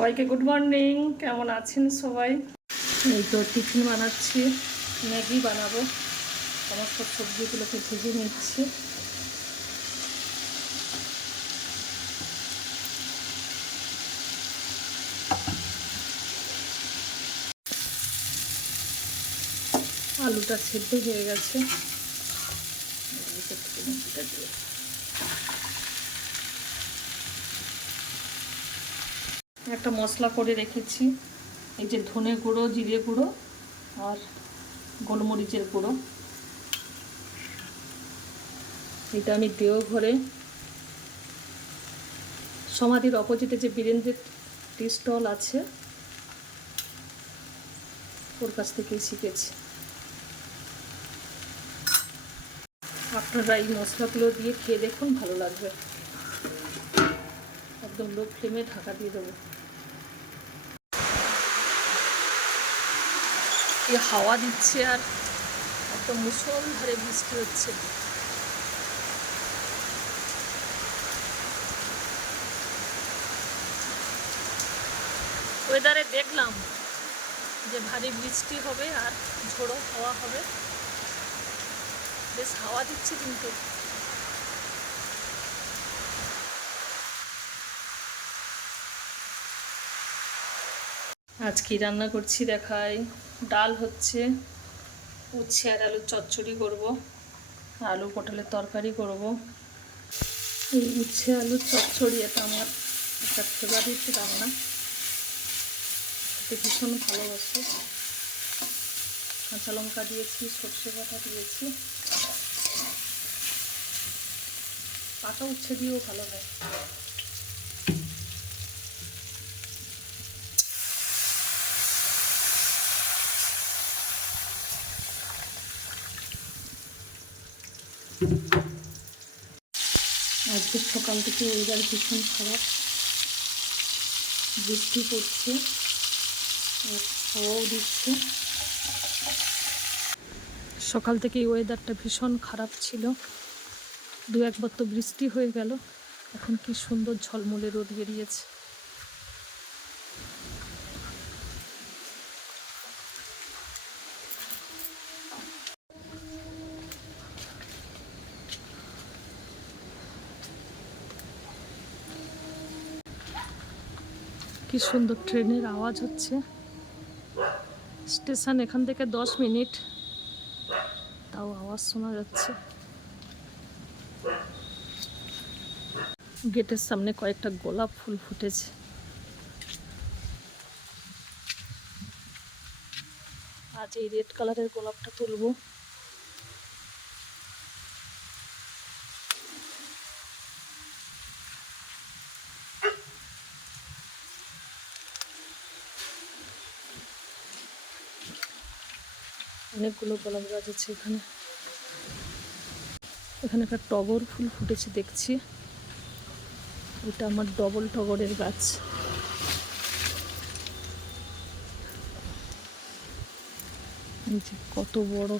সবাইকে good morning কেমন আছেন সবাই? এই তো টিফিন বানাচ্ছি। ম্যাগি বানাবো। সমস্ত সবজিগুলোকে ভেজে নিচ্ছি। আলুটা সেদ্ধ হয়ে গেছে। দিয়ে একটা মশলা করে রেখেছি। এই যে ধনে গুঁড়ো, জিরে গুঁড়ো আর গোলমরিচের গুঁড়ো। এটা আমি দেওঘরে সমাধির অপোজিটে যে বীরেন্দ্রের টি স্টল আছে, ওর কাছ থেকেই শিখেছি। আপনারা এই মশলাগুলো দিয়ে খেয়ে দেখুন, ভালো লাগবে। একদম লো ফ্লেমে ঢাকা দিয়ে দেবো। হাওয়া দিচ্ছে আর একদম মুসলধারে বৃষ্টি হচ্ছে। ওয়েদারে দেখলাম যে ভারী বৃষ্টি হবে আর ঝোড়ো হাওয়া হবে। বেশ হাওয়া দিচ্ছে কিন্তু। আজ রান্না করছি দেখাই? ডাল হচ্ছে, উচ্ছে আর আলুর চচ্চড়ি করব, আলু পটলের তরকারি করব। এই উচ্ছে, আলুর চচ্চড়ি, এটা আমার একটা ফেভারিট রান্না। ভীষণ ভালোবাসি। কাঁচা লঙ্কা দিয়েছি, সর্ষে বাটা দিয়েছি। পাকা উচ্ছে দিয়েও ভালো হয় আজকে সকাল থেকে ওয়েদার ভীষণ খারাপ। বৃষ্টি পড়ছে হাওয়াও দিচ্ছে। সকাল থেকে ওয়েদারটা ভীষণ খারাপ ছিল। দু একবার তো বৃষ্টি হয়ে গেল। এখন কি সুন্দর ঝলমলে রোদ বেরিয়েছে। কি সুন্দর ট্রেনের আওয়াজ হচ্ছে। স্টেশন এখান থেকে দশ মিনিট। তাও আওয়াজ শোনা যাচ্ছে। গেটের সামনে কয়েকটা গোলাপ ফুল ফুটেছে। আজ এই রেড কালারের গোলাপটা তুলবো। অনেকগুলো গোলাপ গাছ আছে এখানে। এখানে একটা টগর ফুল ফুটেছে দেখছি। এটা আমার ডবল টগরের গাছ। কত বড়